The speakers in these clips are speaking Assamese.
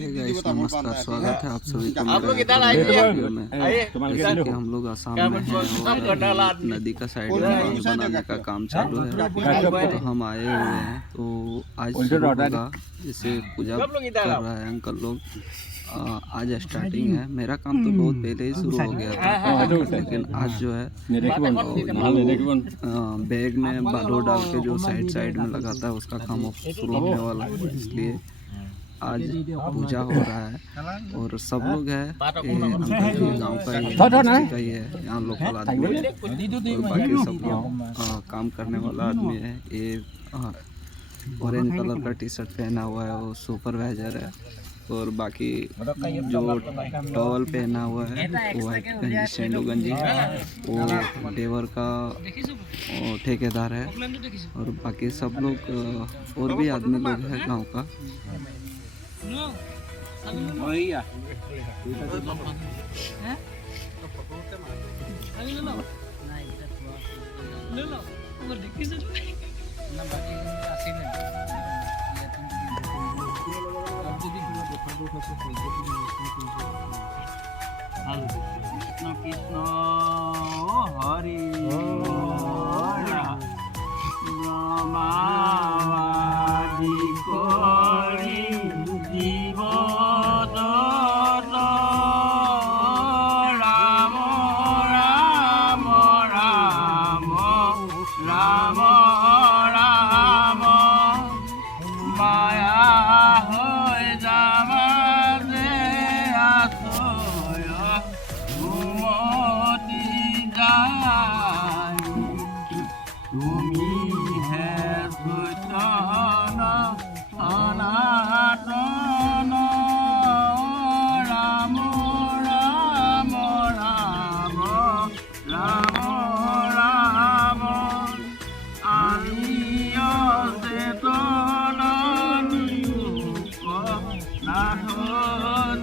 नमस्कार, स्वागत है आप सभी का मेरे वीडियो में। जैसे कि हम लोग आसाम में हैं और नदी का साइड में बांध बनाने का काम चालू है, तो हम आए हुए हैं। तो आज शुरू होगा, जैसे पूजा कर रहा है अंकल लोग। आज स्टार्टिंग है। मेरा काम तो बहुत पहले ही शुरू हो गया था, लेकिन आज जो है बैग में बालू डाल के जो साइड में लगाता है उसका काम शुरू होने वाला है, इसलिए आज पूजा हो रहा है। और सब लोग हैं, गांव का ही है, यहाँ लोकल आदमी है और बाकी सब लोग काम करने वाला आदमी है। ये ऑरेंज कलर का टी शर्ट पहना हुआ है वो सुपरवाइजर है, और बाकी जो टॉवल पहना हुआ है वो वाइट गंजी सेंडो गंजी वो लेबर का ठेकेदार है। और बाकी सब लोग और भी आदमी लोग हैं गांव का। कृष्ण कृष्ण हरि ब्रह्मादि करि जीव राम राम राम राम राम माया হৈ যাবা যে আছয় ঘুমতি যায় তুমি হে চৈতন্য সনাতন ৰাম ৰাম ৰাম ৰাম ৰাম আমিয় চেতন নিয়োগ নাথ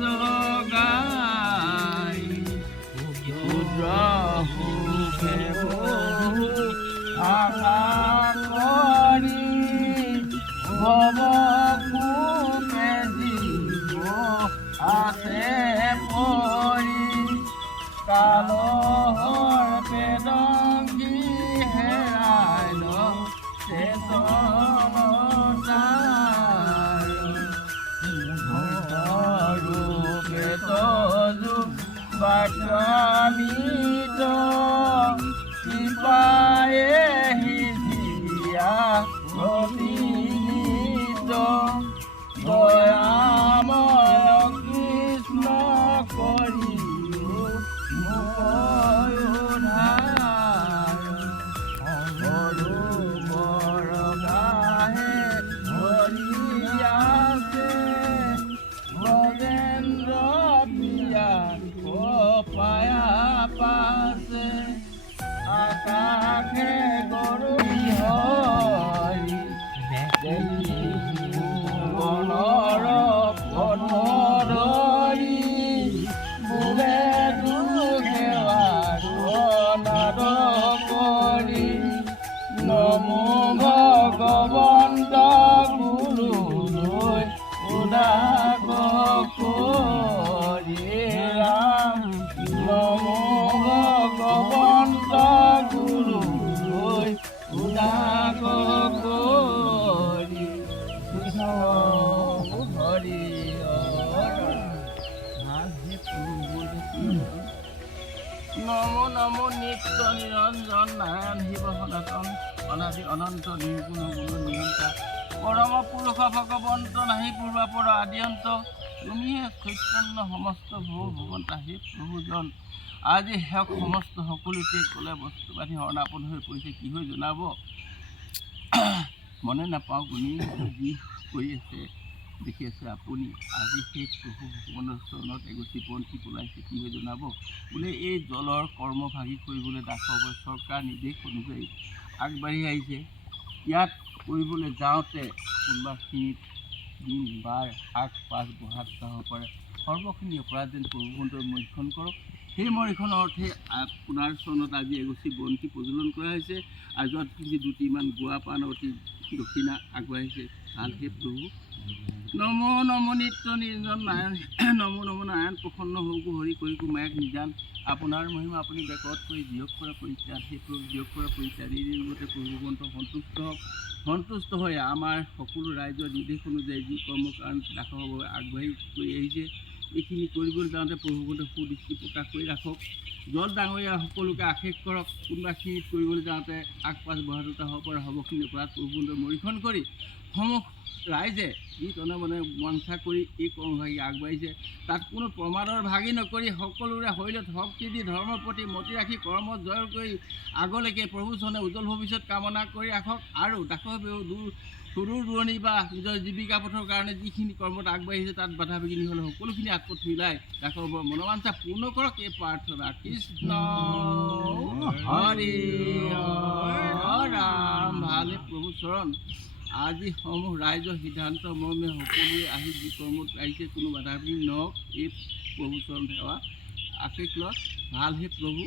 জগাই ক্ষুদ্ৰ সুখে বহু আশা কৰি ভৱ সুখে জীৱ আছে পৰি কালৰ বেদংগী হেৰাই ন চেতনতাৰ ৰূপে তজু বাক্যামিত কৃপায়ে হিয়া অভিনীত দয়াময় কৃষ্ণ কৰি আকাশে গৰুড়ি হৰি বনৰ পথৰি বুলে দুখেৱা নাদ কৰি নমো ভগৱন্ত গুৰুলৈ উদাগ কৰি ৰাম নমো ভগৱন্ত গুৰুলৈ উদাগ কৰি কৃষ্ণ হৰি নমো নমো নিত্য নিৰঞ্জন নাৰায়ণ শিৱ সনাতন অনাদি অনন্ত নিৰ্গুণ গুণ নিৰন্তা পৰম পুৰুষ ভগৱন্ত নাহি পূৰ্বাপৰ আদিয়ন্ত তুমিহে চৈতন্য সমস্ত ভূ ভগৱন্ত হে প্ৰভুজন। আজি শেষ সমস্ত সকলোতে ক'লে বস্তু বান্ধি শৰণাপন্ন হৈ পৰিছে, কি হৈ জনাব মনে নাপাওঁ। গুণী যি কৰি আছে দেখি আছে আপুনি। আজি সেই প্ৰভু ভগৱানৰ চৰণত এগছি বন্তি পলাইছে, কি হৈ জনাব। বোলে এই জলৰ কৰ্মভাগী কৰিবলৈ দাসৱ চৰকাৰ নিৰ্দেশ অনুযায়ী আগবাঢ়ি আহিছে। ইয়াত কৰিবলৈ যাওঁতে কোনোবাখিনিত দিন বাৰ শাক পাঁচ বহাত চাহ পাৰে, সৰ্বখিনি অপৰাধ যেন প্ৰভুৱন্তই মৰিখন কৰক। সেই মৰিখনৰ অৰ্থে আপোনাৰ চৰণত আজি এগছি বন্তি প্ৰজ্বলন কৰা হৈছে। আৰু য'ত কিন্তু দুটিমান গুৱা পান অতি দক্ষিণা আগবাঢ়িছে। ভাল হে প্ৰভু নমো নমো নিত্য নিৰঞ্জন নাৰায়ণ নমো নমো নাৰায়ণ প্ৰসন্ন হৌকু হৰি কৰিকু মায়াক নিজান আপোনাৰ মহিমা আপুনি বেকত কৰি দিয়ক কৰা পৰিত্যাগ সেই প্ৰভু দিয়ক কৰা পৰিত্যাগ এই দিনতে প্ৰভুবন্ত সন্তুষ্ট হৈ আমাৰ সকলো ৰাইজৰ নিৰ্দেশ অনুযায়ী যি কৰ্ম কাৰণ ৰাখক আগবাঢ়ি কৰি আহিছে এইখিনি কৰিবলৈ যাওঁতে প্ৰভুবন্ত সুদৃষ্টি প্ৰকাশ কৰি ৰাখক জল ডাঙৰীয়া সকলোকে আশেষ কৰক কোনোবাখিনিত কৰিবলৈ যাওঁতে আগ পাছ বহাটোতা হ'ব পৰা হ'বখিনি অপৰাধ প্ৰভুবন্ত মৰীক্ষণ কৰি ৰাইজে যি তনে মনে মনসা কৰি এই কৰ্মভাগী আগবাঢ়িছে তাত কোনো প্ৰমাদৰ ভাগি নকৰি সকলোৰে শৰীৰত শক্তি দি ধৰ্মৰ প্ৰতি মতি ৰাখি কৰ্মত জয় কৰি আগলৈকে প্ৰভুচনে উজ্জ্বল ভৱিষ্যত কামনা কৰি ৰাখক আৰু দাসৰ সুদূৰ দূৰণি বা নিজৰ জীৱিকা পথৰ কাৰণে যিখিনি কৰ্মত আগবাঢ়িছে তাত বাধা বিঘিনি হ'লে সকলোখিনি আগপথ মিলাই দাসৰ মনোবাঞ্ছা পূৰ্ণ কৰক এই প্ৰাৰ্থনা কৃষ্ণ হৰি ৰাম ভালে প্ৰভু চৰণ আজি সমূহ ৰাইজৰ সিদ্ধান্ত মৰ্মে সকলোৱে আহি যি কৰ্মত আহিছে কোনো বাধা বিঘিনি নহওক এই প্ৰভু চৰণ সেৱা আশেষ লওক ভাল হে প্ৰভু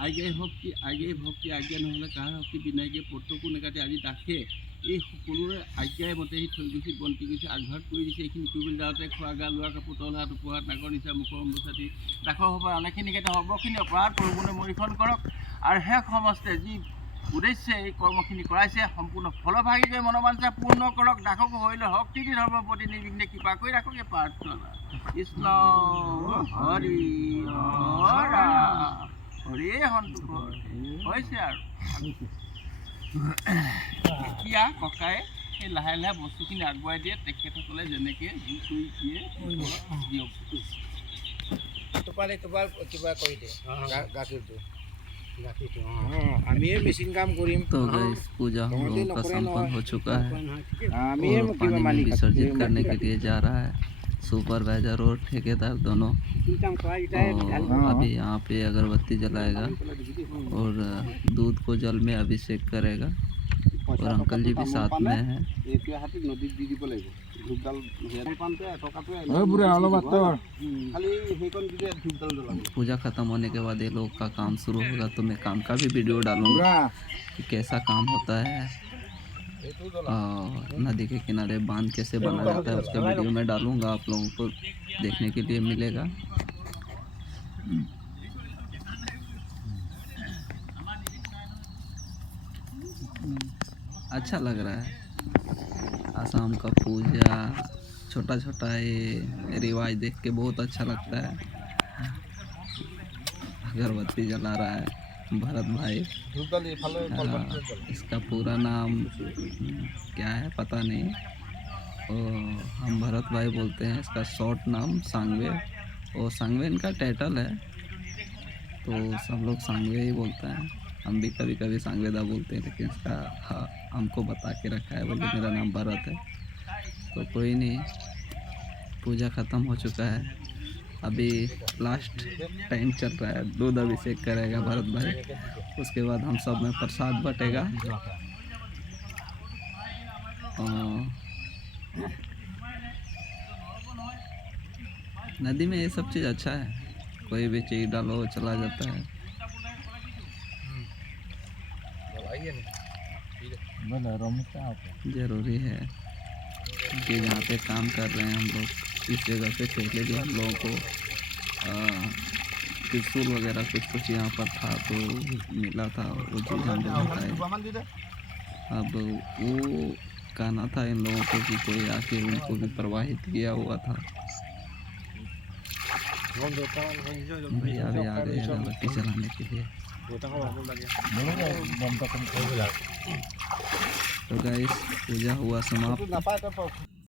আজ্ঞাই শক্তি আজ্ঞা নহ'লে কাৰ শক্তি বিনায়কে পত্ৰকো নেকাটি আজি দাসে এই সকলোৰে আজ্ঞাই মতে সি থৈ গৈছে বন্তি গৈছে আগভাগ কৰি দিছে এইখিনি কৰিবলৈ যাওঁতে খোৱা গা লোৱা কাপোৰ তল হাত উপহাত নাকৰ নিচা মুখৰ অম্বুচাতি দাসৰ সভাৰ আনেখিনিকে হ'বখিনি অপৰাধ প্ৰভুনে মৰীক্ষণ কৰক আৰু শেষ সমস্তে যি উদ্দেশ্যে এই কৰ্মখিনি কৰাইছে সম্পূৰ্ণ ফলভাগী কৰি মনোবাঞ্ছা পূৰ্ণ কৰক দাসকো শৰীৰৰ শক্তি দি ধৰ্মৰ প্ৰতি নিৰ্বিঘ্নে কৃপা কৰি ৰাখক এই প্ৰাৰ্থনা কৃষ্ণ হৰি ৰাম হৰে সন্তোষ হৈছে আৰু এতিয়া ককাই সেই লাহে লাহে বস্তুখিনি আগুৱাই দিয়ে তেখেতসকলে যেনেকৈ যি কৰি দিয়ে দিয়ক কিবা কৰি দিয়ে গাখীৰটো আমি মেচিন কাম কৰিম तो गाइस पूजा हम लोगों का संपन्न हो चुका है और पानी में विसर्जित करने के लिए जा रहा है सुपरवाइजर और ठेकेदार दोनों और अभी यहाँ पे अगरबत्ती जलाएगा और दूध को जल में अभिषेक करेगा और अंकल जी भी साथ में है पूजा खत्म होने के बाद ये लोग का काम शुरू होगा तो मैं काम का भी वीडियो डालूंगा कि कैसा काम होता है और नदी के किनारे बांध कैसे बना जाता है उसके वीडियो में डालूंगा आप लोगों को देखने के लिए मिलेगा अच्छा लग रहा है आसाम का पूजा छोटा छोटा ये रिवाज देख के बहुत अच्छा लगता है अगरबत्ती जला रहा है भरत भाई इसका पूरा नाम क्या है पता नहीं हम भरत भाई बोलते हैं इसका शॉर्ट नाम सांगवे और सांगवे इनका टाइटल है तो सब लोग सांगवे ही बोलते हैं हम भी कभी कभी सांगवेदा बोलते हैं लेकिन इसका हमको बता के रखा है बोले मेरा नाम भरत है तो कोई नहीं पूजा ख़त्म हो चुका है अभी लास्ट टाइम चल रहा है दूध अभिषेक करेगा भरत भाई उसके बाद हम सब में प्रसाद बटेगा नदी में ये सब चीज़ अच्छा है कोई भी चीज़ डालो चला जाता है ज़रूरी है कि जहाँ पे काम कर रहे हैं हम लोग इस जगह पे पहले भी हम लोगों को त्रिशूल वगैरह कुछ यहाँ पर था तो मिला था वो चीज़ हम लोग बताए अब वो कहना था इन लोगों को कि कोई आके उनको भी प्रवाहित किया हुआ था भैया भी आ गए अगरबत्ती चलाने के लिए तो गाइस पूजा हुआ समाप्त